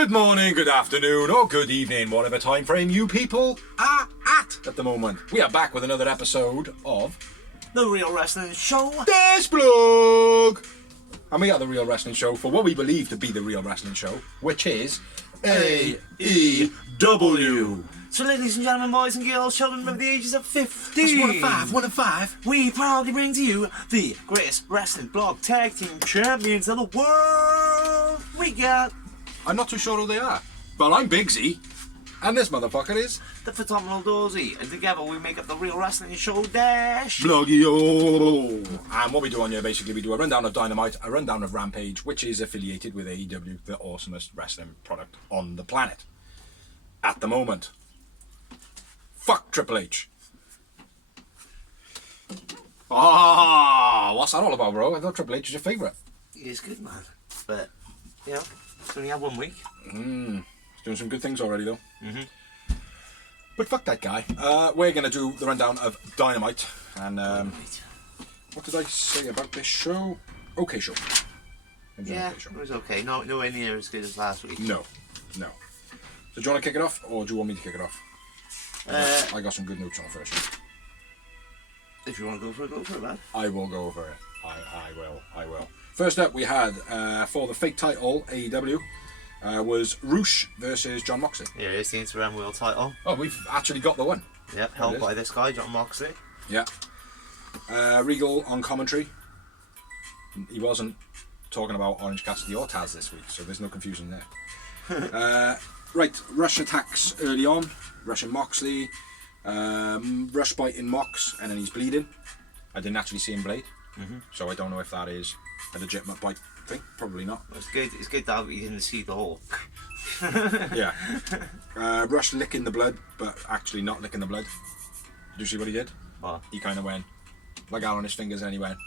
Good morning, good afternoon, or good evening, whatever time frame you people are at the moment. We are back with another episode of The Real Wrestling Show. This Blog! And we are the Real Wrestling Show for what we believe to be the Real Wrestling Show, which is AEW. So ladies and gentlemen, boys and girls, children of the ages of 15. That's one of five. We proudly bring to you the greatest wrestling blog tag team champions of the world. We got I'm not too sure who they are, but I'm Big Z, and this motherfucker is the phenomenal Dozy, and together we make up the Real Wrestling Show Dash. Bloggy-o. And what we do on here, basically, we do a rundown of Dynamite, a rundown of Rampage, which is affiliated with AEW, the awesomest wrestling product on the planet. At the moment. Fuck Triple H. What's that all about, bro? I thought Triple H was your favourite. He is good, man. But, you know, it's only had 1 week. He's doing some good things already, though. Mm-hmm. But fuck that guy. We're going to do the rundown of Dynamite. And what did I say about this show? Okay show. Yeah, okay show. it was okay. Nowhere near as good as last week. No. So do you want to kick it off, or do you want me to kick it off? I got some good notes on it first. If you want to go for it, man. I will go over it. I will. First up, we had, for the fake title, AEW, was Roosh versus John Moxley. Here is the Instagram World title. Oh, we've actually got the one. Yep, held by this guy, John Moxley. Yeah. Regal on commentary. He wasn't talking about Orange Cassidy or Taz this week, so there's no confusion there. Right, Rush attacks early on. Rushing Moxley. Rush biting Mox, and then he's bleeding. I didn't actually see him bleed, so I don't know if that is a legitimate bite thing. Probably not. It's good that you didn't see the hole. Yeah. Rush licking the blood, but actually not licking the blood. Did you see what he did? What? He kind of went like out on his fingers, and he went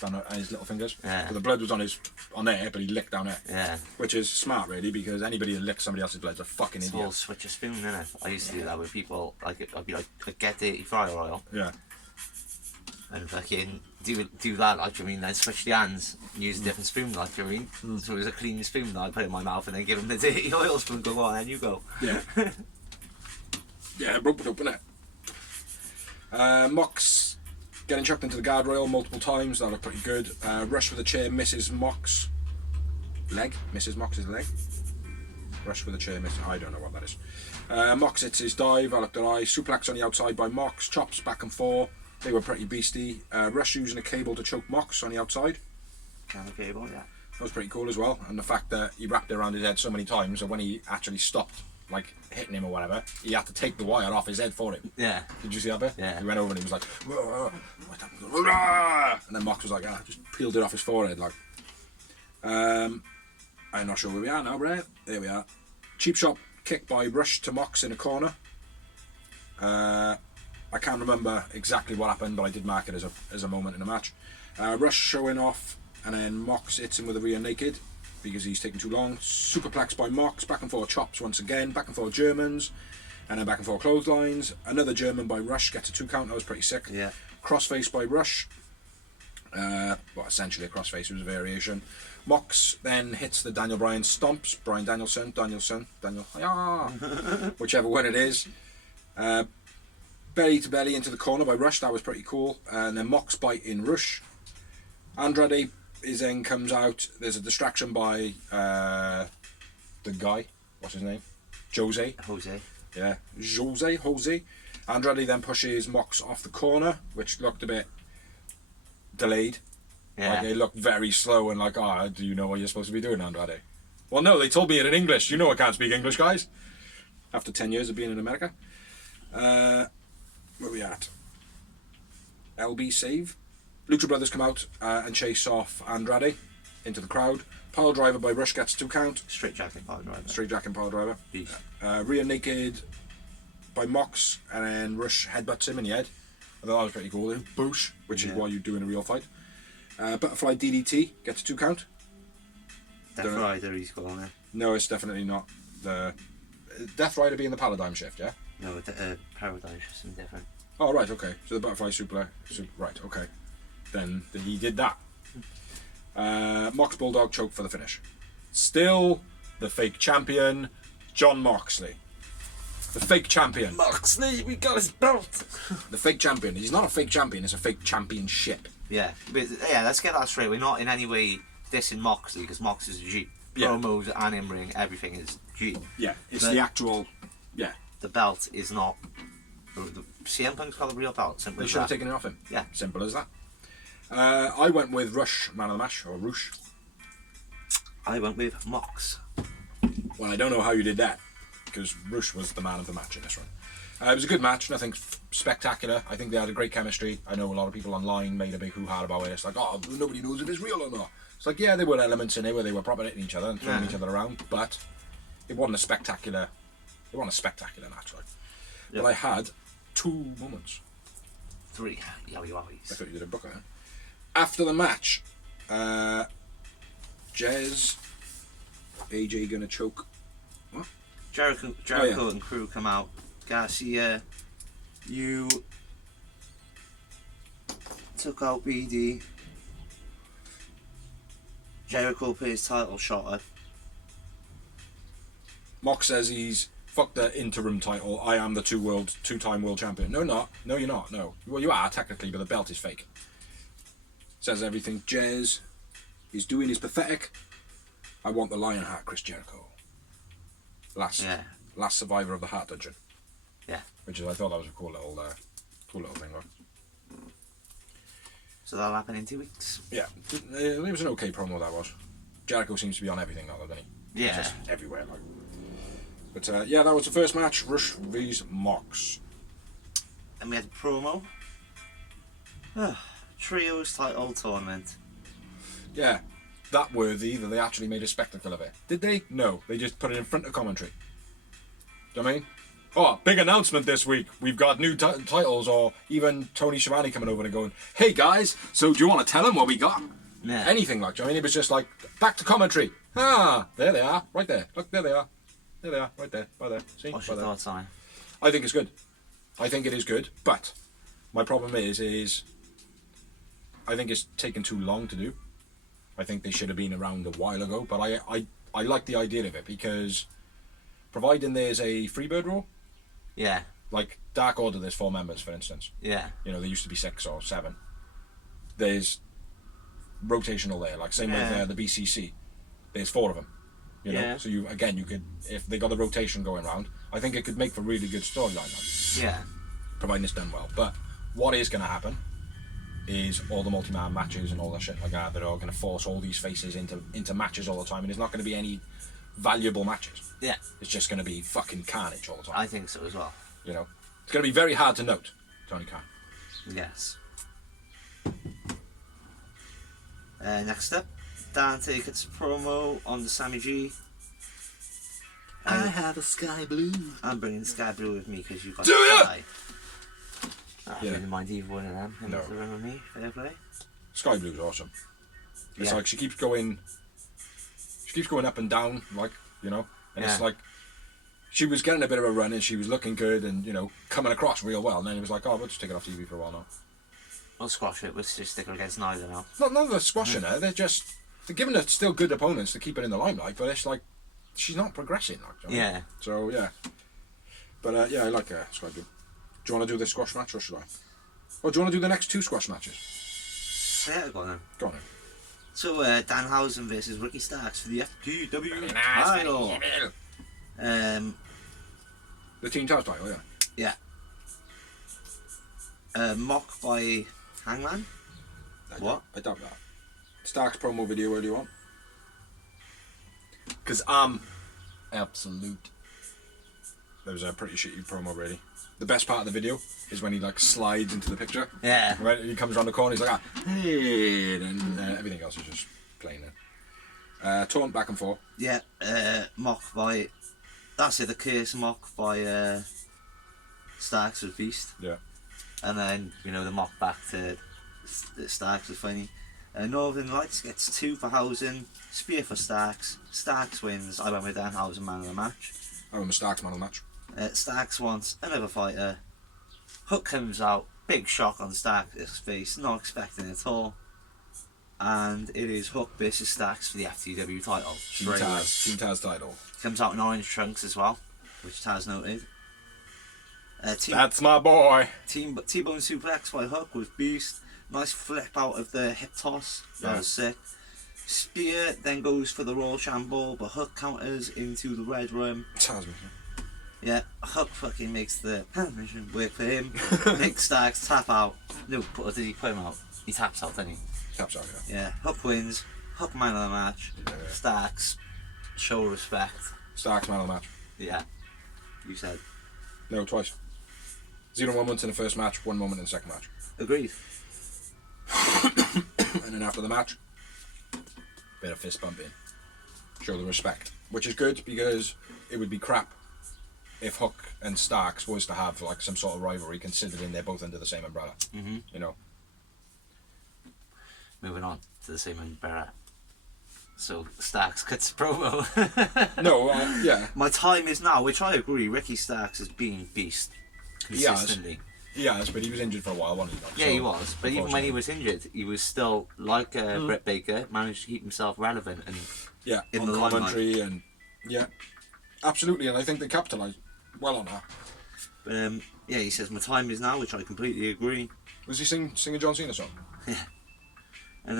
down on his little fingers. Yeah. So the blood was on there, but he licked down it. Yeah. Which is smart, really, because anybody that licks somebody else's blood is a fucking It's idiot. all switch a spoon, isn't it? I used to do that with people. Like, I'd be like, I'd get dirty fryer oil. Yeah. And fucking do that, like, you mean, then switch the hands and use a different spoon, like, you mean. So it was a clean spoon that I put in my mouth and then give him the dirty oil spoon, go on, and you go. Yeah. Yeah, rope it up, innit? Mox getting chucked into the guardrail multiple times, that looked pretty good. Rush with a chair, misses Mox's leg. Rush with a chair, I don't know what that is. Mox hits his dive, I looked at eye. Suplex on the outside by Mox, chops back and forth. They were pretty beastie. Rush using a cable to choke Mox on the outside. Kind of cable, yeah. That was pretty cool as well. And the fact that he wrapped it around his head so many times that when he actually stopped, like hitting him or whatever, he had to take the wire off his head for him. Yeah. Did you see that bit? Yeah. He went over and he was like, "Whoa, what happened?" And then Mox was like, just peeled it off his forehead. Like, I'm not sure where we are now, Brett. There we are. Cheap shot kick by Rush to Mox in a corner. I can't remember exactly what happened, but I did mark it as a moment in the match. Rush showing off, and then Mox hits him with a rear naked because he's taking too long. Superplex by Mox, back and forth chops once again, back and forth Germans, and then back and forth clotheslines. Another German by Rush gets a 2 count. That was pretty sick. Yeah. Crossface by Rush. Well, essentially a crossface, it was a variation. Mox then hits the Daniel Bryan stomps. Danielson, whichever one it is. Belly to belly into the corner by Rush, that was pretty cool. And then Mox bite in Rush. Andrade then comes out. There's a distraction by the guy. What's his name? Jose. Yeah, Jose. Andrade then pushes Mox off the corner, which looked a bit delayed. Yeah. Like, it looked very slow and like, do you know what you're supposed to be doing, Andrade? Well, no, they told me it in English. You know I can't speak English, guys. After 10 years of being in America. Where are we at? LB save. Lucha Brothers come out and chase off Andrade into the crowd. Pile driver by Rush gets 2 count. Straight jacket pile driver. Pile driver. Peace. Rear naked by Mox, and then Rush headbutts him in the head. I thought that was pretty cool. Boosh, which is what you do in a real fight. Butterfly DDT gets a 2 count. Death Rider he's calling it. No, it's definitely not. The Death Rider being the Paradigm Shift, yeah? No, Paradise is something different. Oh, right, okay. So the Butterfly right, okay. Then he did that. Mox Bulldog choke for the finish. Still the fake champion, John Moxley. The fake champion. Moxley, we got his belt. The fake champion. He's not a fake champion, it's a fake championship. Yeah, but yeah, let's get that straight. We're not in any way dissing Moxley, because Moxley's a G. Yeah. Promos and in-ring, everything is G. Yeah, it's But the actual... Yeah. the belt is not... The CM Punk's got a real belt, simple They as should have that. taken it off him. Yeah. Simple as that. I went with Rush, man of the match, or Roosh. I went with Mox. Well, I don't know how you did that, because Roosh was the man of the match in this one. It was a good match, nothing spectacular. I think they had a great chemistry. I know a lot of people online made a big hoo-ha about it. It's like, oh, nobody knows if it's real or not. It's like, yeah, there were elements in it where they were proper hitting each other and throwing each other around, but it wasn't a spectacular match, like. Yep. But I had 2 moments. 3. Yowie I wowies. thought you did a book there. After the match, Jez, AJ gonna choke. What? Jericho and crew come out. Garcia, you took out BD. Jericho put his title shot up. Mox says he's fuck the interim title. I am the two-time world champion. No, not. No, you're not. No. Well, you are technically, but the belt is fake. Says everything. Jez, he's doing his pathetic. I want the lion hat, Chris Jericho. Last survivor of the Heart Dungeon. Yeah. Which is, I thought that was a cool little thing. Right? So that'll happen in 2 weeks. Yeah, it was an okay promo, that was. Jericho seems to be on everything now, doesn't he? Yeah. He's just everywhere, like. But yeah, that was the first match, Rush vs Mox. And we had a promo. Trios title tournament. Yeah, that worthy that they actually made a spectacle of it. Did they? No, they just put it in front of commentary. Do you know what I mean? Oh, big announcement this week. We've got new titles, or even Tony Schiavone coming over and going, hey guys, so do you want to tell them what we got? Yeah. Anything like, do you know what I mean? It was just like, back to commentary. Ah, there they are, right there. Look, there they are. There they are, right there, by there. See? What's your thoughts on it? I think it's good. I think it is good, but my problem is I think it's taken too long to do. I think they should have been around a while ago, but I like the idea of it, because providing there's a Freebird rule, Yeah. like Dark Order, there's 4 members, for instance. Yeah. You know, there used to be 6 or 7. There's rotational there, like same with the BCC. There's 4 of them. You know, Yeah. so you could, if they got the rotation going round, I think it could make for really good storyline. Yeah. Providing it's done well. But what is going to happen is all the multi-man matches and all that shit like that are going to force all these faces into matches all the time, and there's not going to be any valuable matches. Yeah. It's just going to be fucking carnage all the time. I think so as well. You know, it's going to be very hard to note, Tony Khan. Yes. Next up, Dante gets a promo on the Sammy G. I have a sky blue. I'm bringing Sky Blue with me because you got Do ya? Sky. I didn't mind either one of them. No. The ring with me. Fair play. Sky Blue's awesome. It's Yeah. like she keeps going up and down, like, you know, and it's Yeah. like she was getting a bit of a run and she was looking good and, you know, coming across real well, and then it was like, oh, we'll just take it off TV for a while now. We'll squash it. We'll just stick her against neither now. Not that they're squashing her, they're giving her still good opponents to keep her in the limelight, but it's like she's not progressing, like, do you know what I mean? Yeah. So yeah, but yeah, I like Sky Blue. Do you want to do the squash match or should I? Or do you want to do the next 2 squash matches? Yeah, go on then. Go on then. So, Danhausen versus Ricky Starks for the FTW title. The Team Taz title, yeah. Mock by Hangman. What? I doubt that. Stark's promo video, where do you want? Because I'm absolute. There was a pretty shitty promo, really. The best part of the video is when he like slides into the picture. Yeah. Right, he comes around the corner, he's like, hey, and everything else is just plain there. Taunt back and forth. Yeah, Mock by... That's it, the curse Mock by Starks was Beast. Yeah. And then, you know, the Mock back to Starks was funny. Northern Lights gets 2 for Hausen, Spear for Starks. Starks wins. I went with Danhausen man of the match. I remember Stark's man of the match. Starks wants another fighter. Hook comes out, big shock on Starks' face, not expecting it at all. and it is Hook versus Stacks for the FTW title. Team Taz title. Comes out in orange trunks as well, which Taz noted. That's my boy. T-bone suplex by Hook was beast. Nice flip out of the hip toss. That was sick. Spear then goes for the Royal Shamble, but Hook counters into the Red Room. Yeah, Hook fucking makes the mission work for him. Makes Stacks tap out. No, did he put him out? He taps out, didn't he? Taps out, yeah. Yeah, Hook wins. Hook man of the match. Yeah. Stacks show respect. Stacks man of the match. Yeah, you said. No, twice. 0 moments in the first match, 1 moment in the second match. Agreed. And then after the match, bit of fist bumping. Show the respect. Which is good because it would be crap if Hook and Starks was to have like some sort of rivalry, considering they're both under the same umbrella. Mm-hmm. You know. Moving on to the same umbrella. So Starks cuts a promo. No, yeah. My time is now, which I agree. Ricky Starks is being beast consistently. He has, but he was injured for a while, wasn't he? Yeah, he was. But even when he was injured, he was still like Britt Baker, managed to keep himself relevant and in the commentary limelight. And yeah, absolutely. And I think they capitalised well on that. But yeah, he says my time is now, which I completely agree. Was he sing a John Cena song? Yeah. And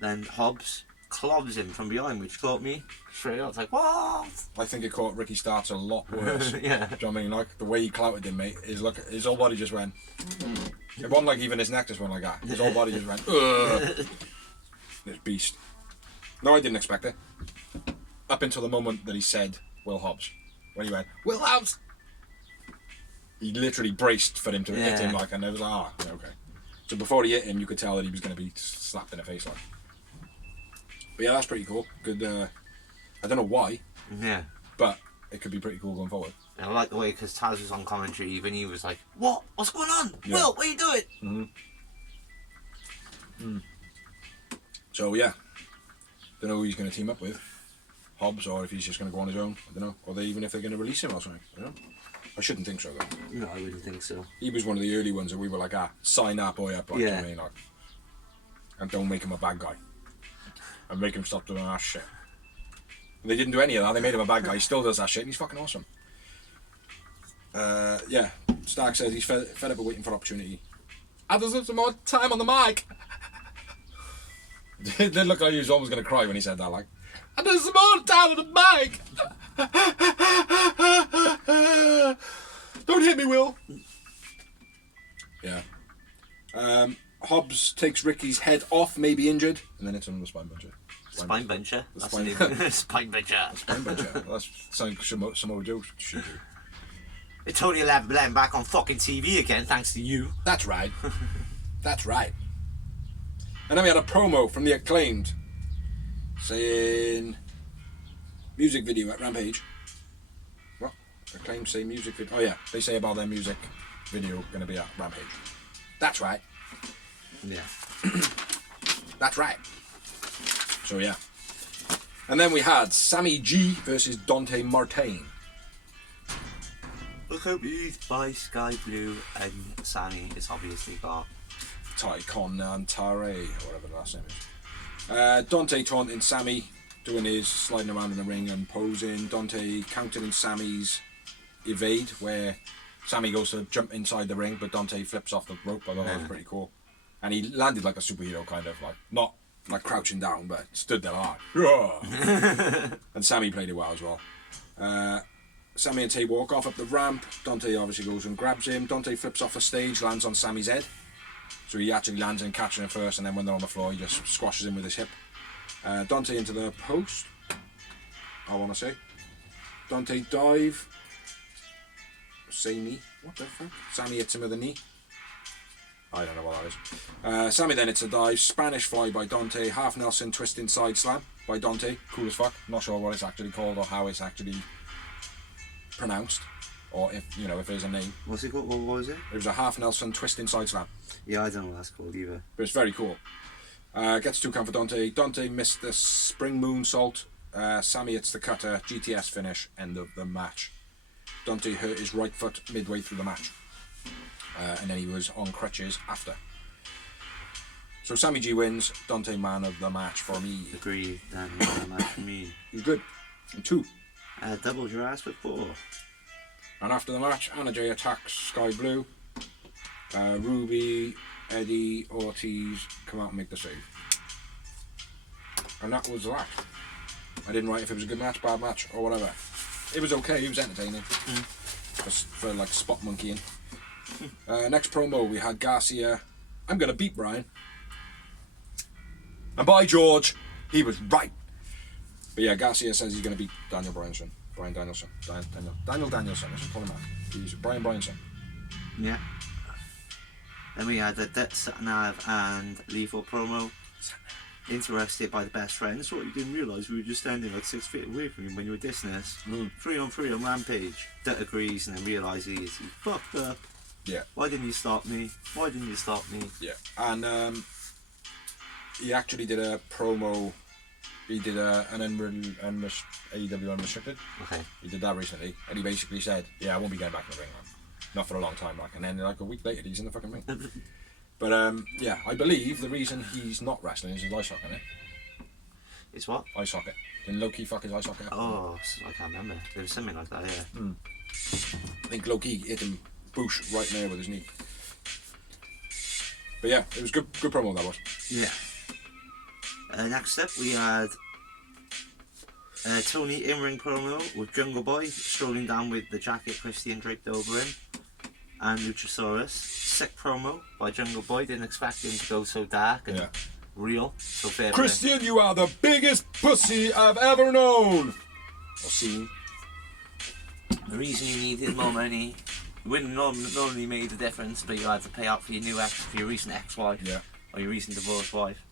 then Hobbs clobbs him from behind, which caught me straight up. I was like, what? I think it caught Ricky Starks a lot worse. Yeah. Do you know what I mean? Like the way he clouted him, mate. His whole body just went. It wasn't like even his neck just went like that. His whole body just went. This beast. No, I didn't expect it. Up until the moment that he said Will Hobbs, when he went Will Hobbs, he literally braced for him to hit him and it was like, okay. So before he hit him, you could tell that he was going to be slapped in the face like. But yeah, that's pretty cool. Good. I don't know why. Yeah. But it could be pretty cool going forward. And I like the way, because Taz was on commentary, even he was like, "What? What's going on? Yeah. Will, what are you doing?" So yeah, don't know who he's going to team up with, Hobbs, or if he's just going to go on his own. I don't know. Or even if they're going to release him or something. I don't know. I shouldn't think so though. No, I wouldn't think so. He was one of the early ones that we were like, sign that boy up, like, you know what I mean, like, and don't make him a bad guy, and make him stop doing that shit. And they didn't do any of that. They made him a bad guy. He still does that shit, and he's fucking awesome. Yeah, Stark says he's fed up with waiting for opportunity. I deserve some more time on the mic. It did look like he was almost going to cry when he said that, like, I deserve some more time on the mic. Don't hit me, Will. Yeah. Hobbs takes Ricky's head off, maybe injured, and then hits him with a spine buncher. Spine buncher? That's the name. Spine buncher. Spine buncher. Well, that's something Samoa Joe should do. It totally let him back on fucking TV again, thanks to you. That's right. That's right. And then we had a promo from the Acclaimed saying music video at Rampage. What? Acclaimed say music video. Oh yeah, they say about their music video going to be at Rampage. That's right. Yeah. That's right. So yeah. And then we had Sammy G versus Dante Martin. Look at me by Sky Blue, and Sammy is obviously got Ty Conantare, or whatever the last name is. Dante taunting Sammy, doing his sliding around in the ring and posing. Dante countering Sammy's evade, where Sammy goes to jump inside the ring, but Dante flips off the rope. I thought that was pretty cool. And he landed like a superhero, kind of, like, not like crouching down, but stood there like, and Sammy played it well as well. Sammy and Tay walk off up the ramp. Dante obviously goes and grabs him. Dante flips off the stage, lands on Sammy's head. So he actually lands and catches him first, and then when they're on the floor, he just squashes him with his hip. Dante into the post, I want to say. Dante dive. Say knee. What the fuck? Sammy hits him with a knee. I don't know what that is. Sammy then hits a dive. Spanish fly by Dante. Half Nelson twisting side slam by Dante. Cool as fuck. Not sure what it's actually called or how it's actually pronounced, or if there's a name. What's it called? What was it? It was a half Nelson twisting side slam. Yeah, I don't know what that's called either. But it's very cool. Gets 2 count for Dante. Dante missed the spring moonsault. Sammy hits the cutter. GTS finish. End of the match. Dante hurt his right foot midway through the match. And then he was on crutches after. So Sammy G wins. Dante man of the match for me. Agreed. That was a match for me. He's good. And 2. Double Jurassic 4. And after the match, Anna Jay attacks Sky Blue. Ruby, Eddie, Ortiz come out and make the save. And that was that. I didn't write if it was a good match, bad match, or whatever. It was okay, it was entertaining. For like spot monkeying. Next promo, we had Garcia. I'm going to beat Brian. And by George, he was right. But yeah, Garcia says he's going to beat Daniel Bryanson. Brian Danielson. Daniel Danielson, I should call him that. He's Brian Bryanson. Yeah. Then we had the Satnav and Lethal promo. Interested by the best friends. What you didn't realise, we were just standing like 6 feet away from you when you were dissing us. 3-on-3 on Rampage. Dutt agrees and then realises he fucked up. Yeah. Why didn't you stop me? Why didn't you stop me? Yeah. And he actually did a promo. He did an AEW Unrestricted. Okay. He did that recently, and he basically said, "Yeah, I won't be getting back in the ring, man. Not for a long time, like." And then, like a week later, he's in the fucking ring. But yeah, I believe the reason he's not wrestling is his eye socket. It's what? Eye socket. Didn't Loki fuck his eye socket? Oh, I can't remember. There was something like that, yeah. I think Loki hit him boosh right in there with his knee. But yeah, it was good promo that was. Yeah. Next up, we had Tony in-ring promo with Jungle Boy strolling down with the jacket Christian draped over him, and Luchasaurus. Sick promo by Jungle Boy. Didn't expect him to go so dark and real. So fair. Christian, you are the biggest pussy I've ever known or seen. The reason you needed more money, you wouldn't normally made the difference, but you had to pay out for your recent ex-wife, or your recent divorced wife.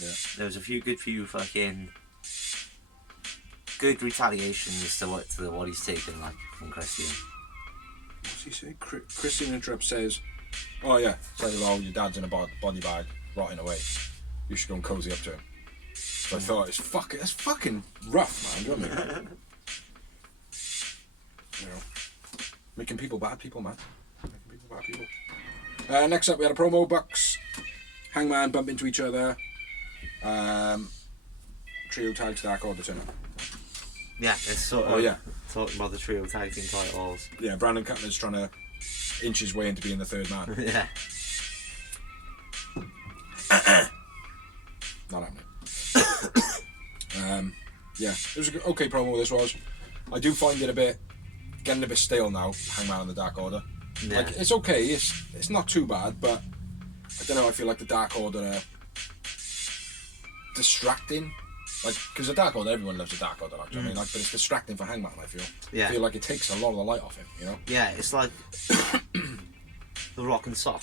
Yeah. There was a few fucking good retaliations to what he's taken, like, from Christian. What's he say? Christian Interrupt says, "Oh yeah, says, oh, your dad's in a body bag, rotting away. You should go and cozy up to him." So I thought, it's fucking rough, man. Do you know what I mean? You know, making people bad people, man. Making people bad people. Next up, we had a promo. Bucks, Hangman bump into each other. Trio tags, Dark Order turn up. Yeah, it's sort of talking about the trio tag team titles. Yeah, Brandon Cutler's trying to inch his way into being the third man. Yeah. Not happening. Yeah, it was an okay promo. This was. I do find it getting a bit stale now. Hangman and the Dark Order. Yeah. Like, it's okay. It's not too bad, but I don't know. I feel like the Dark Order are distracting. Like, because the Dark Order, everyone loves the Dark Order. Like, do you know what I mean? Like, but it's distracting for Hangman. I feel. Yeah. I feel like it takes a lot of the light off him. You know. Yeah, it's like the Rock and Sock.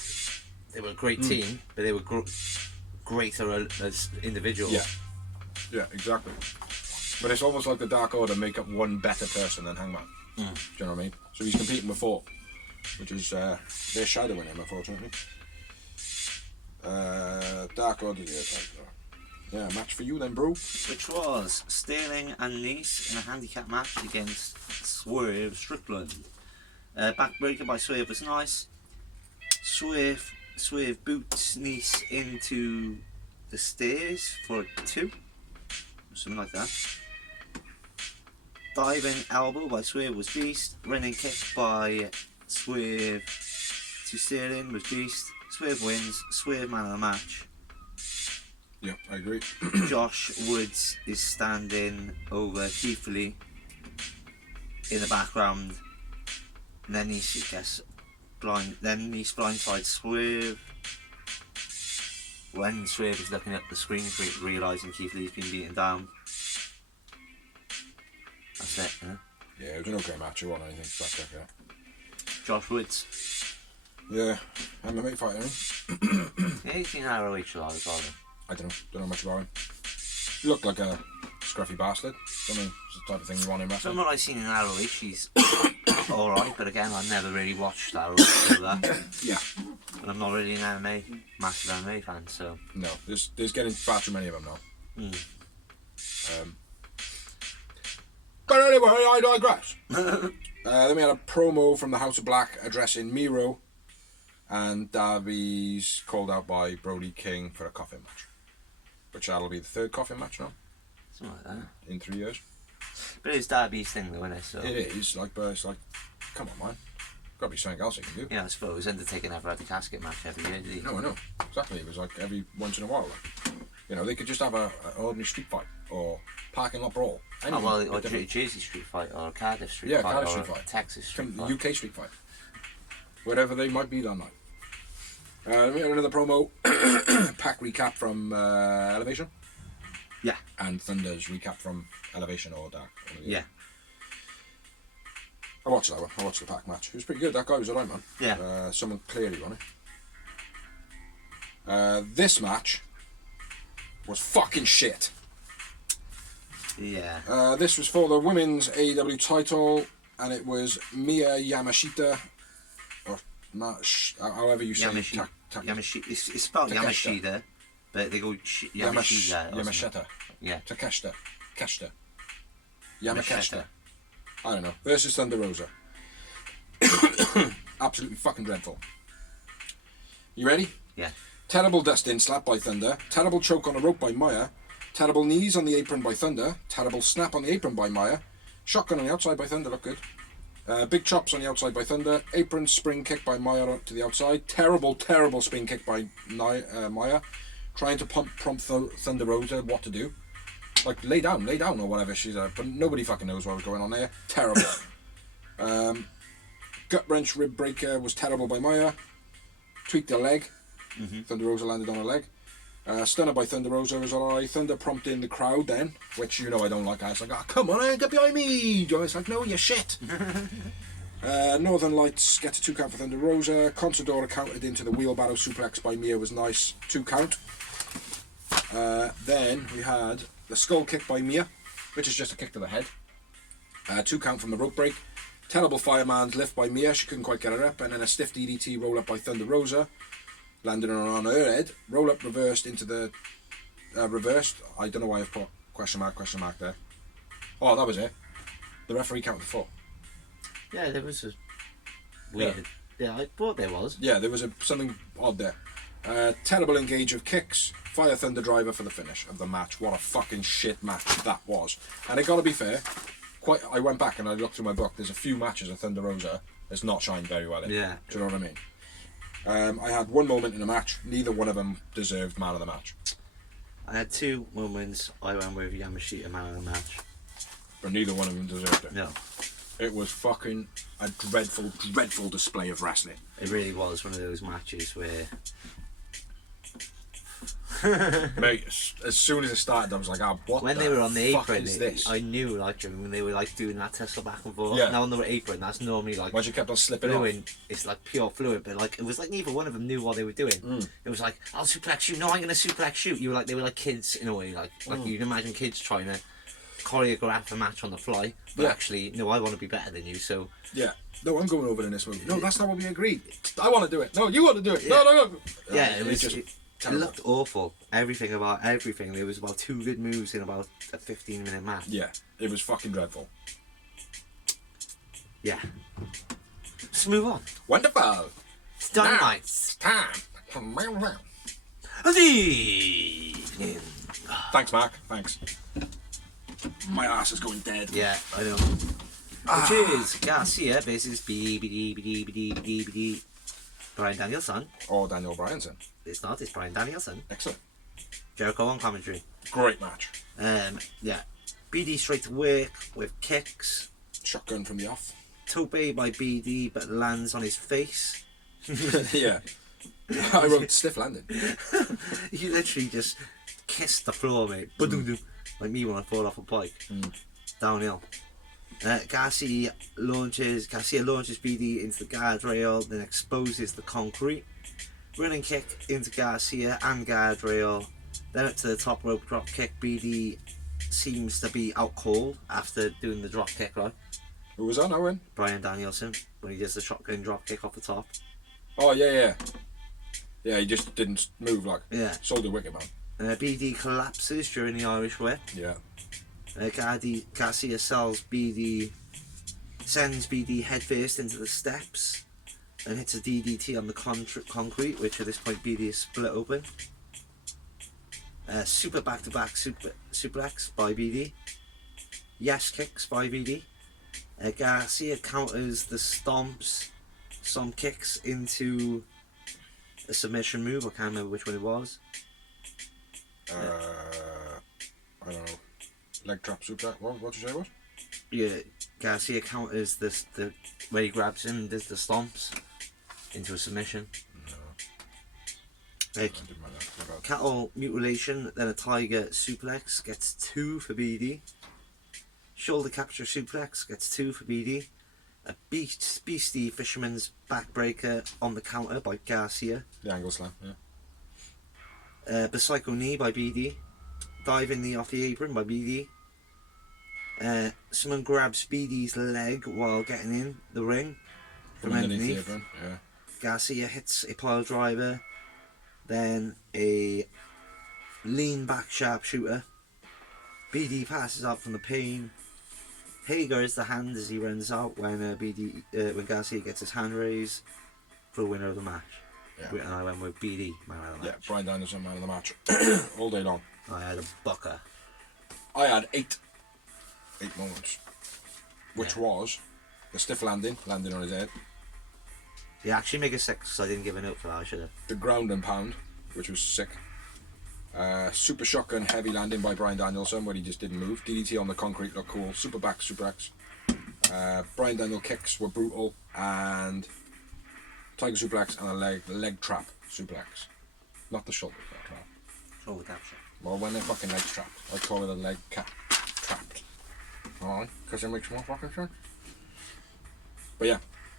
They were a great team, but they were greater as individuals. Yeah. Yeah, exactly. But it's almost like the Dark Order make up one better person than Hangman. Do you know what I mean? So he's competing with 4, which is they're shadowing him, unfortunately. Dark Order, yeah, match for you then, bro. Which was Sterling and Nice in a handicap match against Swerve Strickland. Backbreaker by Swerve was nice. Swerve boots Nice into the stairs for a 2. Something like that. Diving elbow by Swerve was beast. Running kick by Swerve to Sterling was beast. Swerve wins. Swerve man of the match. Yeah, I agree. Josh Woods is standing over Keith Lee in the background. And then he gets blind. Then he's blindside Swerve. When Swerve is looking at the screen, realising Keith Lee's been beaten down. That's it, huh? Yeah, it was an okay match. It wasn't anything spectacular. Josh Woods. Yeah, MMA fighter. Yeah, he's in ROH a lot as well. I don't know much about him. He looked like a scruffy bastard. I mean, it's the type of thing you want in wrestling. From what I've seen in ROH, he's alright, but again, I've never really watched ROH for that. Yeah. And I'm not really an massive MMA fan, so. No, there's getting far too many of them now. But anyway, I digress. Then we had a promo from the House of Black addressing Miro. And Darby's called out by Brody King for a coffin match. Which that'll be the third coffin match now. Something like that. In 3 years. But it's Darby's thing though, isn't it? So. It is, like, but it's like, come on, man. Gotta be something else he can do. Yeah, I suppose Undertaker never had a casket match every year, did he? No, I know. Exactly. It was like every once in a while. Like, you know, they could just have an ordinary street fight or parking lot brawl. Oh, well, or Jersey street fight or a Cardiff street fight Cardiff or street a fight. Texas street The fight. UK street fight. Wherever they might be that night. We had another promo. Pack recap from Elevation. Yeah. And Thunder's recap from Elevation or Dark. Yeah. I watched that one. I watched the Pack match. It was pretty good. That guy was alright, man. Yeah. Someone clearly won it. This match was fucking shit. Yeah. This was for the women's AEW title, and it was Mia Yamashita, or however you say it. Yamashita. It's spelled Takeshita. Yamashita, but they go Yamashita. Yamashita. Yeah. Takeshita. Yamakeshita. Yamashita. I don't know. Versus Thunder Rosa. Absolutely fucking dreadful. You ready? Yeah. Terrible dust-in slap by Thunder. Terrible choke on a rope by Maya. Terrible knees on the apron by Thunder. Terrible snap on the apron by Maya. Shotgun on the outside by Thunder, look good. Big chops on the outside by Thunder. Apron spring kick by Maya to the outside. Terrible spin kick by Maya. Trying to prompt Thunder Rosa what to do. Like, lay down or whatever she's but nobody fucking knows what was going on there. Terrible. Gut wrench rib breaker was terrible by Maya. Tweaked her leg. Mm-hmm. Thunder Rosa landed on her leg. Stunner by Thunder Rosa was alright. Thunder prompting the crowd then, which you know I don't like. I was like, oh, come on, get behind me. I was like, no, you're shit. Northern Lights get a 2 count for Thunder Rosa. Consadora counted into the wheelbarrow suplex by Mia was nice. 2 count. Then we had the skull kick by Mia, which is just a kick to the head. 2 count from the rope break. Terrible fireman's lift by Mia, she couldn't quite get her up. And then a stiff DDT roll up by Thunder Rosa, landing on her head. Roll up reversed into the reversed. I don't know why I've put question mark there. Oh, that was it. The referee counted 4. Yeah, there was a weird. Yeah, I thought there was. Yeah, there was something odd there. Terrible engage of kicks. Fire Thunder Driver for the finish of the match. What a fucking shit match that was. And it gotta be fair, I went back and I looked through my book. There's a few matches of Thunder Rosa that's not shined very well in. Yeah. Do you know what I mean? I had one moment in the match. Neither one of them deserved man of the match. I had 2 moments. I went with Yamashita man of the match. But neither one of them deserved it. No. It was fucking a dreadful display of wrestling. It really was one of those matches where... Mate, as soon as it started, I was like, what when the they were on the fuck apron, is this? I knew, like, when they were, like, doing that tussle back and forth. Yeah. Now on the apron, that's normally, like... Once you kept on slipping off. fluid, it's like pure fluid, but like it was like neither one of them knew what they were doing. It was like, I'll suplex you, no, I'm gonna suplex you. They were like kids in a way, like you can imagine kids trying to choreograph a match on the fly, but actually, no, I want to be better than you, so Yeah. No, I'm going over in this movie. No, that's not what we agreed. I want to do it. No, you want to do it. Yeah. No. yeah, it was just it terrible. looked awful. Everything about everything. There was about 2 good moves in about a 15-minute match. Yeah, it was fucking dreadful. Yeah. Let's move on. Wonderful. It's Dynamite. It's time. Of the evening. Thanks, Mark. Thanks. My ass is going dead. Yeah, I know. Which is Garcia versus Brian Danielson. Or Daniel Bryanson. It's not, it's Brian Danielson. Excellent. Jericho on commentary. Great match. Yeah. BD straight to work with kicks. Shotgun from the off. Tope by BD, but lands on his face. Yeah. I wrote stiff landing. He literally just kissed the floor, mate. Like me when I fall off a bike. Downhill. Garcia launches BD into the guardrail, then exposes the concrete. Running kick into Garcia and guardrail. Then up to the top rope drop kick. BD seems to be out cold after doing the drop kick, right? Who was on, Owen? Brian Danielson, when he does the shotgun drop kick off the top. Oh, yeah. Yeah, he just didn't move like. Yeah. Sold the wicket, man. BD collapses during the Irish whip. Yeah. Garcia sends BD headfirst into the steps. and hits a DDT on the concrete, which at this point BD is split open. Super back-to-back suplex by BD. Yes kicks by BD. Garcia counters the stomps, some kicks into a submission move. I can't remember which one it was. I don't know. Leg trap suplex. What did you say it was? Yeah, Garcia counters the where he grabs him, does the stomps into a submission. No. I didn't mind that. My bad. Cattle mutilation, then a tiger suplex, gets 2 for BD. Shoulder capture suplex, gets 2 for BD. A beastie fisherman's backbreaker on the counter by Garcia. The angle slam, yeah. Psycho knee by BD. Diving knee off the apron by BD. Someone grabs BD's leg while getting in the ring from underneath. The apron, yeah. Garcia hits a pile driver, then a lean back sharpshooter. BD passes out from the pain. Hager is the hand as he runs out when when Garcia gets his hand raised for the winner of the match. Yeah. And I went with BD, man of the match. Yeah, Bryan Danielson, man of the match. All day long. I had a bucker. I had 8 moments. Which was the stiff landing on his head. Yeah, actually make it 6 because I didn't give a note for that, I should have. The ground and pound, which was sick. Super shotgun heavy landing by Bryan Danielson where he just didn't move. DDT on the concrete looked cool. Super back, super X. Bryan Daniel kicks were brutal, and tiger suplex and a leg trap suplex. Not the shoulder trap. Shoulder capture. Well, when their fucking legs trapped, I call it a leg trapped. Alright, because it makes more fucking sense. But yeah,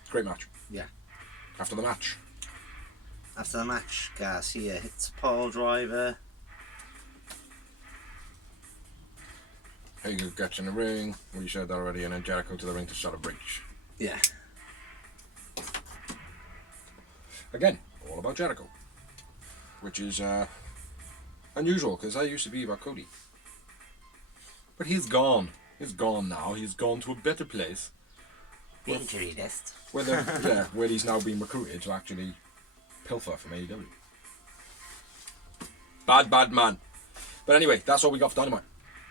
great match. Yeah. After the match, Garcia hits a pile driver. Hager gets in the ring, we said that already, and then Jericho to the ring to start a breach. Yeah. Again, all about Jericho. Which is unusual, because I used to be about Cody. But he's gone. He's gone now. He's gone to a better place. Injury list. Where he's now being recruited to actually pilfer from AEW. Bad man. But anyway, that's all we got for Dynamite.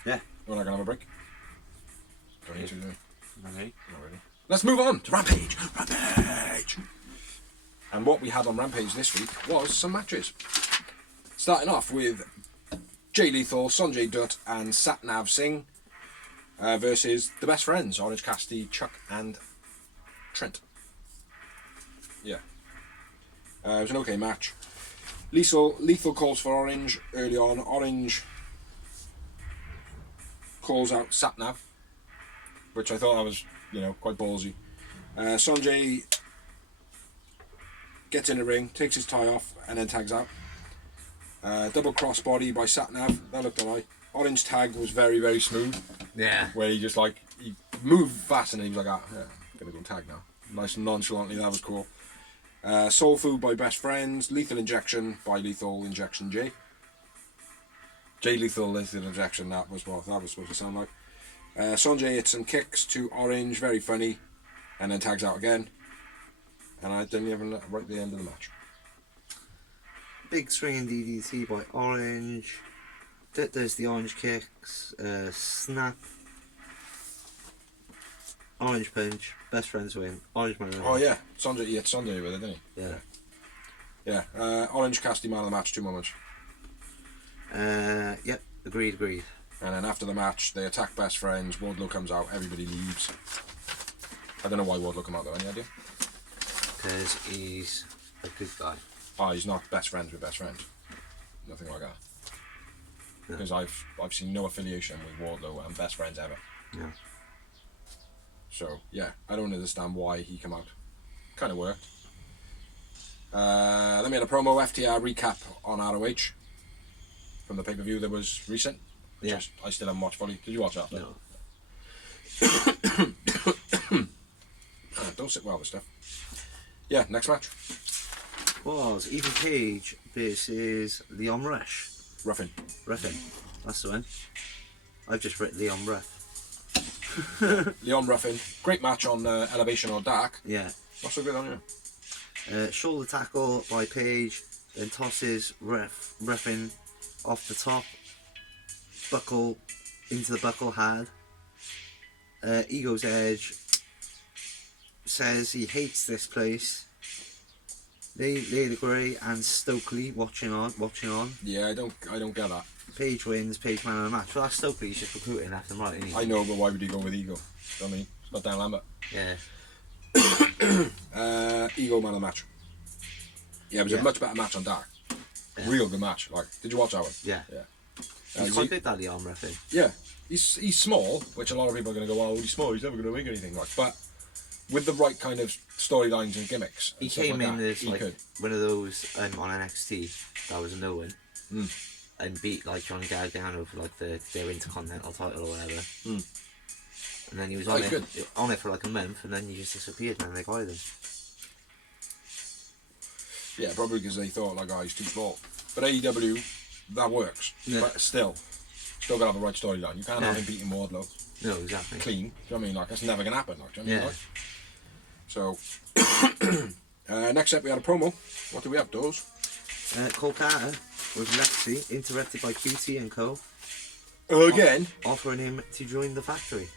Yeah. We're not going to have a break. Don't need to, do we? Not really. Not really. Let's move on to Rampage. Rampage! And what we had on Rampage this week was some matches. Starting off with Jay Lethal, Sanjay Dutt and Satnav Singh versus the Best Friends, Orange Cassidy, Chuck and Trent. Yeah. It was an okay match. Lethal calls for Orange early on. Orange calls out Satnav, which I thought that was, quite ballsy. Sanjay gets in the ring, takes his tie off, and then tags out. Double crossbody by Satnav, that looked alright. Orange tag was very, very smooth. Yeah. Where he just he moved fast and he was like, yeah, I'm gonna go tag now. Nice and nonchalantly, that was cool. Soul Food by Best Friends, Lethal Injection by Lethal Injection J. Jay Lethal Injection, that was what that was supposed to sound like. Sanjay hit some kicks to Orange, very funny, and then tags out again. And I didn't even right at the end of the match. Big swinging DDT by Orange. There's the Orange kicks. Snap. Orange punch. Best Friends win. Orange man. Oh yeah, Sanjay hit Sanjay with it, didn't he? Yeah. Yeah. Orange Cassidy man of the match, 2 moments. Yep. Agreed. And then after the match, they attack Best Friends. Wardlow comes out. Everybody leaves. I don't know why Wardlow come out though. Any idea? Because he's a good guy. Oh, he's not best friends with Best Friends. Nothing like that. No. Because I've seen no affiliation with Wardlow and Best Friends ever. No. So yeah, I don't understand why he come out. Kind of worked. Then we had a promo FTR recap on ROH from the pay-per-view that was recent. Which I still haven't watched fully. Did you watch that? No. Don't sit well with stuff. Yeah, next match. Was Ethan Page versus Leon Rush. Ruffin. That's the one. I've just written Leon Ruff. Leon Ruffin. Great match on Elevation or Dark. Yeah. Not so good on you. Shoulder tackle by Page, then tosses reffing off the top, buckle into the buckle hard. Ego's Edge says he hates this place. Lady Grey and Stokely watching on. Yeah, I don't get that. Page wins, Page man of the match. Well, that's Stokely, he's just recruiting left and right, isn't he? I know, but why would he go with Ego? I mean, it's not Dan Lambert. Yeah. Ego man of the match. Yeah, it was a much better match on Dark. Yeah. Real good match. Like, did you watch that one? Yeah. Yeah. He's quite good, that arm reffing. Yeah, he's small, which a lot of people are going to go, oh, he's small, he's never going to win anything. Like, but with the right kind of storylines and gimmicks, He and stuff came like in that, as he like could. one of those on NXT that was a no-win, and beat like Johnny Gargano for like their Intercontinental title or whatever. And then he was on it for like a month, and then he just disappeared, and then they got him. Yeah, probably because they thought like, oh, he's too small. But AEW, that works. Yeah. But still got to have the right storyline. You can't have him beating Wardlow No, exactly. clean. Do you know what I mean? Like, that's never going to happen. Like, do you know what I mean? Yeah. So, next up we had a promo. What do we have, Doors? Cole Carter was Lexi interrupted by QT and Co. Again? Offering him to join the factory.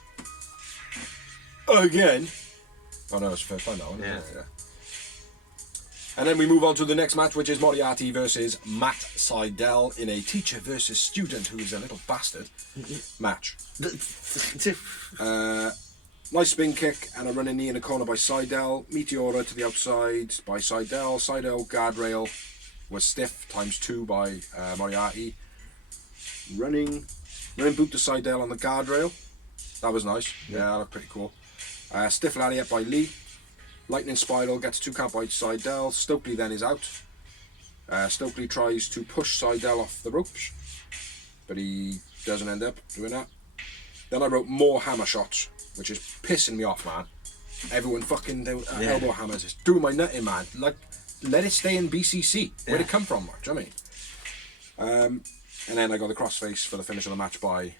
Again? Oh no, it's the first time that one. Yeah. Yeah. And then we move on to the next match, which is Moriarty versus Matt Sydal in a teacher versus student who is a little bastard match. Nice spin kick and a running knee in the corner by Sydal. Meteora to the outside by Sydal. Sydal guardrail was stiff ×2 by Moriarty. Running boot to Sydal on the guardrail. That was nice. Yeah, that looked pretty cool. Stiff lariat by Lee. Lightning Spiral gets 2 count by Sydal. Stokely then is out. Stokely tries to push Sydal off the ropes, but he doesn't end up doing that. Then I wrote more hammer shots, which is pissing me off, man. Everyone fucking elbow hammers. It's doing my nutting, man. Like, let it stay in BCC. Where'd it come from, man? Do you know what I mean? And then I got the crossface for the finish of the match by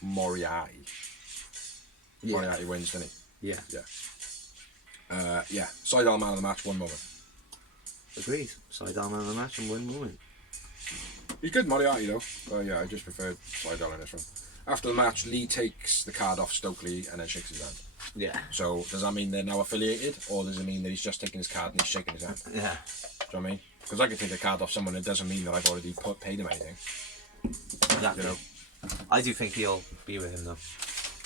Moriarty. Yeah. Moriarty wins, didn't he? Yeah. Yeah. Sydal man of the match, one moment. Agreed. Sydal man of the match and one moment. He's good, Moriarty, though. But yeah, I just preferred Sydal in this one. After the match, Lee takes the card off Stokely and then shakes his hand. Yeah. So, does that mean they're now affiliated? Or does it mean that he's just taking his card and he's shaking his hand? Yeah. Do you know what I mean? Because I could take a card off someone, it doesn't mean that I've already paid him anything. Exactly. You know? I do think he'll be with him, though.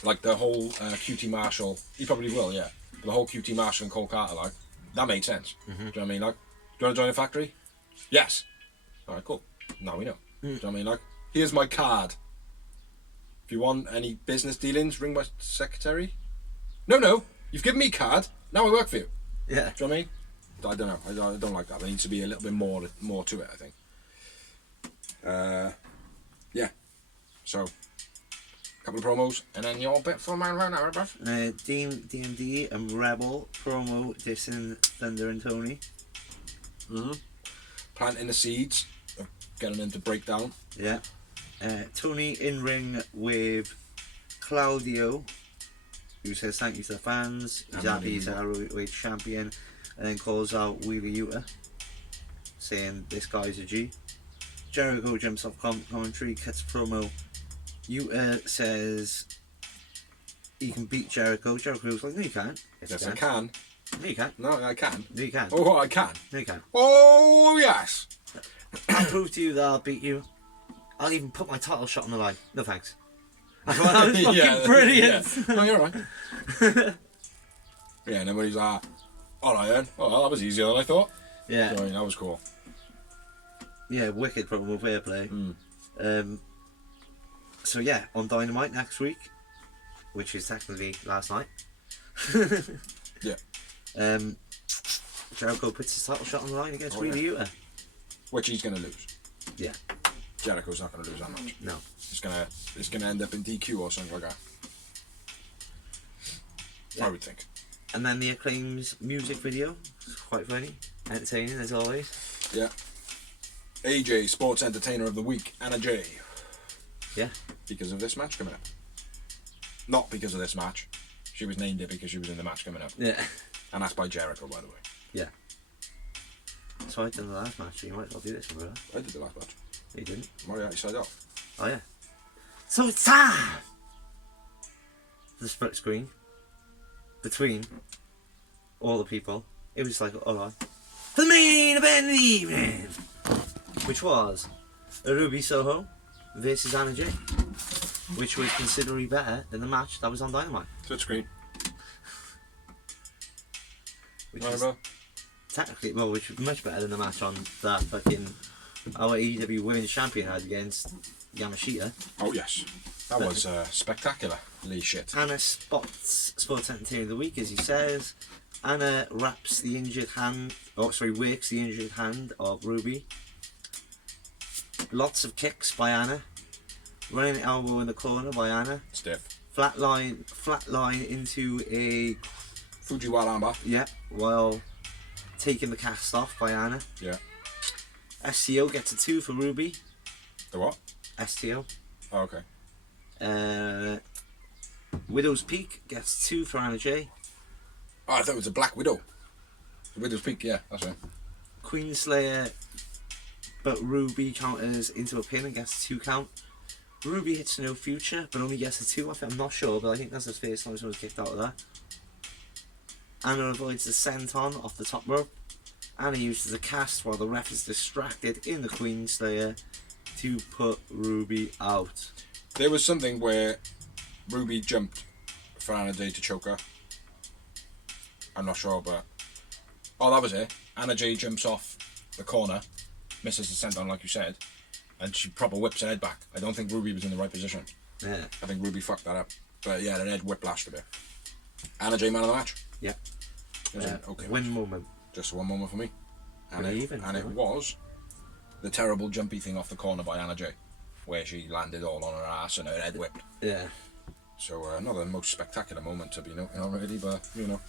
Like the whole QT Marshall, he probably will, yeah. But the whole QT Marshall and Cole Carter, like, that made sense. Do you know what I mean? Like, do you want to join the factory? Yes. Alright, cool. Now we know. Do you know what I mean? Like, here's my card. If you want any business dealings, ring my secretary. No, you've given me a card. Now I work for you. Yeah. Do you know what I mean? I don't know. I don't like that. There needs to be a little bit more to it, I think. Yeah. So, a couple of promos, and then your bit for my round, bruv. DMD and Rebel promo dissing Thunder and Tony. Planting the seeds of getting them to break down. Yeah. Tony in ring with Claudio, who says thank you to the fans. He's happy he's our ROH champion, and then calls out Wheeler Yuta, saying this guy's a G. Jericho jumps off commentary, cuts promo. Yuta says he can beat Jericho. Jericho's like, no you can't. Yes, I can. No you can't. No, I can. No you can't. Oh, I can. No you can't. Oh, yes. I'll prove to you that I'll beat you. I'll even put my title shot on the line. No thanks. I thought that was fucking brilliant. Yeah. No, you're right. Yeah, and then when he's like, alright then. Oh, that was easier than I thought. Yeah. So, that was cool. Yeah, wicked promo, fair play. So yeah, on Dynamite next week, which is technically last night. Yeah. Jericho puts his title shot on the line against Wheeler Yuta. Which he's going to lose. Yeah. Jericho's not going to lose that match. No. It's gonna end up in DQ or something like that. Yeah. I would think. And then the Acclaim's music video. It's quite funny. Entertaining as always. Yeah. AJ, Sports Entertainer of the Week, Anna J. Yeah. Because of this match coming up. Not because of this match. She was named it because she was in the match coming up. Yeah. And that's by Jericho, by the way. Yeah. that's why I did the last match, so you might as well do this one, brother. I did the last match. You didn't? Moriarty side off. Oh, yeah. So it's time! The split screen between all the people. It was like, alright. For the main event of the evening! Which was Ruby Soho versus Anna Jay. Which was considerably better than the match that was on Dynamite. Split screen. Which was technically, well, which was much better than the match on that fucking our AEW Women's Champion had against Yamashita. Oh yes, that was spectacular. Lee shit. Anna spots Sports Entertainer of the Week, as he says. Anna works the injured hand of Ruby. Lots of kicks by Anna. Running elbow in the corner by Anna. Stiff. Flatline into a Fujiwara armbar. yeah, while taking the cast off by Anna. Yeah. STO gets a 2 for Ruby. The what? STO. Oh, okay. Widow's Peak gets 2 for Anna Jay. Oh, I thought it was a Black Widow. The Widow's Peak, yeah, that's right. Queen Slayer, but Ruby counters into a pin and gets a 2 count. Ruby hits No Future, but only gets a 2. I'm not sure, but I think that's the first time someone's kicked out of that. Anna avoids the senton off the top rope. Anna uses the cast while the ref is distracted in the Queen Slayer to put Ruby out. There was something where Ruby jumped for Anna Jay to choke her. I'm not sure, but... Oh, that was it. Anna Jay jumps off the corner, misses the senton like you said, and she proper whips her head back. I don't think Ruby was in the right position. Yeah. I think Ruby fucked that up. But yeah, the head whiplashed a bit. Anna Jay man of the match? Yeah. It was an okay win match. moment. Just one moment for me. And, Even, it was the terrible jumpy thing off the corner by Anna Jay, where she landed all on her ass and her head whipped. Yeah. So not the most spectacular moment to be noting already, but you know.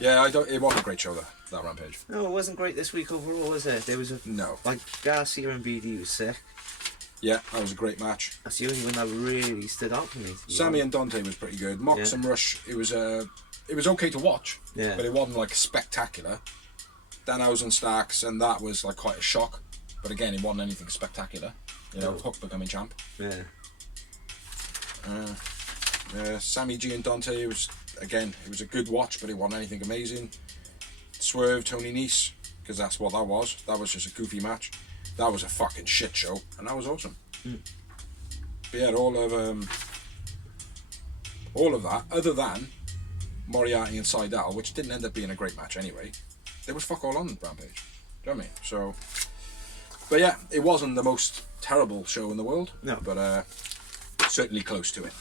Yeah, it wasn't a great show that Rampage. No, it wasn't great this week overall, was it? There was a No. like Garcia and BD was sick. Yeah, that was a great match. That's the only one that really stood out for me. Sammy and Dante was pretty good. Mox and Rush, it was okay to watch, Yeah. but it wasn't like spectacular. Danhausen Starks, and that was like quite a shock, but again, it wasn't anything spectacular. You know, Hook becoming champ. Yeah. Sammy G and Dante, it was a good watch, but it wasn't anything amazing. Swerve, Tony Nese, because that's what that was. That was just a goofy match. That was a fucking shit show, and that was awesome. But yeah, all of that, other than Moriarty and Seidel, which didn't end up being a great match anyway, there was fuck all on Rampage. Do you know what I mean? So, but yeah, it wasn't the most terrible show in the world. No. But certainly close to it.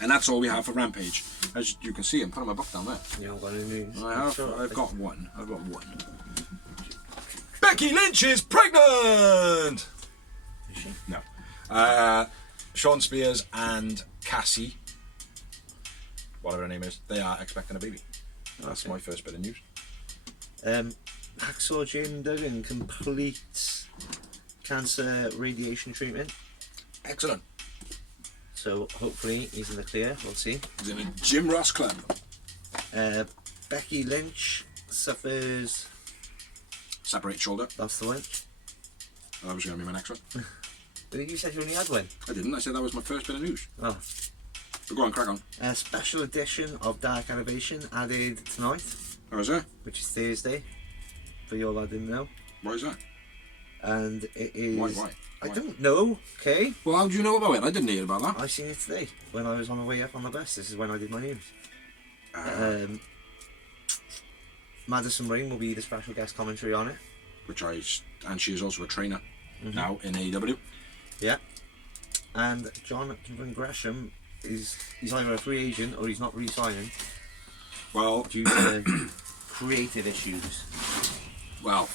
And that's all we have for Rampage. As you can see, I'm putting my book down there. You haven't got any news? I've got one. Becky Lynch is pregnant! Is she? No. Sean Spears and Cassie, whatever her name is, they are expecting a baby. That's my first bit of news. Hacksaw Jim Duggan completes cancer radiation treatment. Excellent. So hopefully he's in the clear. We'll see. He's in a Jim Ross club. Becky Lynch suffers. Separate shoulder. That's the one. That was going to be my next one. But you said you only had one. I didn't. I said that was my first bit of news. Oh. But go on, crack on. A special edition of Dark Elevation added tonight, Oh, is there? which is Thursday. For you all that didn't know. Why is that? And it is. Why? I don't know. Okay. Well, how do you know about it? I didn't hear about that. I seen it today when I was on the way up on the bus. This is when I did my news. Madison Rain will be the special guest commentary on it. And she is also a trainer now in AEW. Yeah. And Jonathan Gresham he's either a free agent or he's not re-signing Well, due to creative issues. Well,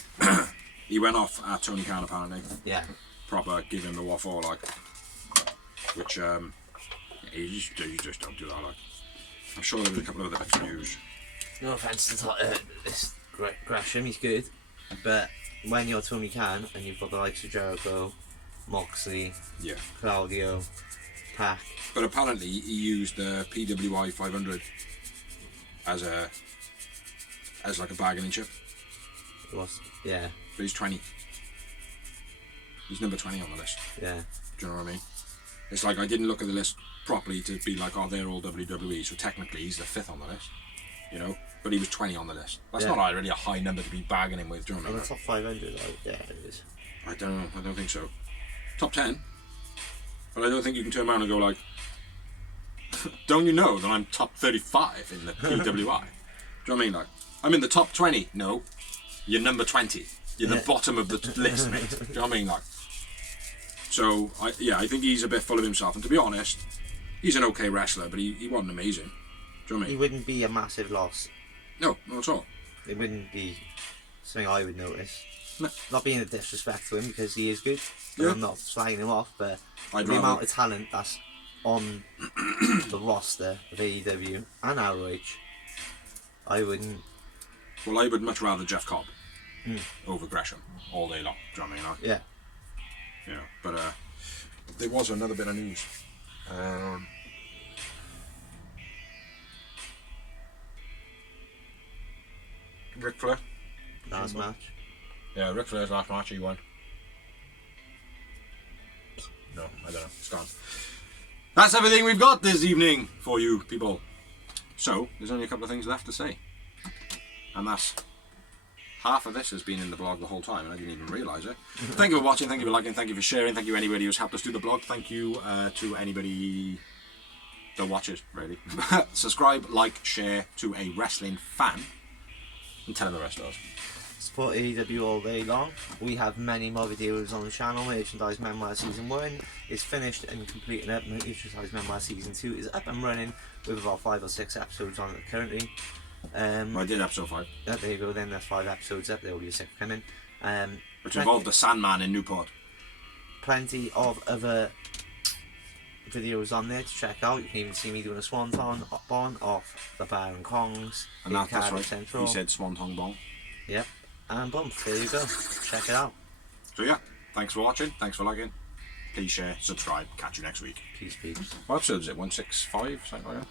he went off at Tony Khan apparently. Yeah. Proper give him the waffle like, which you just don't do that like. I'm sure there was a couple of other bits of news. No offence to this Gresham, he's good, but when you're Tony Khan and you've got the likes of Jericho, Moxley, Yeah. Claudio, Pac. But apparently he used the PWI 500 as like a bargaining chip. Yeah. But he's 20. He's number 20 on the list. Yeah. Do you know what I mean? It's like I didn't look at the list properly to be like, oh, they're all WWE, so technically he's the 5th on the list. You know? But he was 20 on the list. That's not really a high number to be bargaining with, do you know what I mean? The top 500, yeah, it is. I don't know. I don't think so. Top 10. But I don't think you can turn around and go like, don't you know that I'm top 35 in the PWI? Do you know what I mean? Like, I'm in the top 20. No, you're number 20. You're the bottom of the list, mate. Do you know what I mean? Like, so I think he's a bit full of himself. And to be honest, he's an okay wrestler, but he wasn't amazing. Do you know what I mean? He wouldn't be a massive loss. No, not at all. It wouldn't be something I would notice. No. Not being a disrespect to him because he is good. Yeah. I'm not slagging him off, but I'd the rather- amount of talent that's on the roster of AEW and ROH, I wouldn't. Well, I would much rather Jeff Cobb over Gresham all day long. Do you know what I mean? Like, Yeah. you know, but there was another bit of news. Ric Flair. Last match. Yeah, Ric Flair's last match, he won. No, I don't know. It's gone. That's everything we've got this evening for you people. So, there's only a couple of things left to say. And that's... half of this has been in the blog the whole time and I didn't even realise it. Thank you for watching, thank you for liking, thank you for sharing, thank you anybody who's helped us do the blog, thank you to anybody that watches, really. Subscribe, like, share to a wrestling fan and tell them the rest of us. Support AEW all day long. We have many more videos on the channel. Merchandise Memoir Season 1 is finished and completed up. Merchandise Memoir Season 2 is up and running with about 5 or 6 episodes on it currently. I did episode 5. Yeah, there you go then, there's 5 episodes up, there will be a 6th coming. Which involved the Sandman in Newport. Plenty of other videos on there to check out. You can even see me doing a swanton on off the Baron Kongs And in that's Cardiff right, Central. he said Swanton Bong. Yep, and boom, there you go. Check it out. So yeah, thanks for watching, thanks for liking. Please share, subscribe, catch you next week. Peace, peeps. What episode is it? 165? Something like that?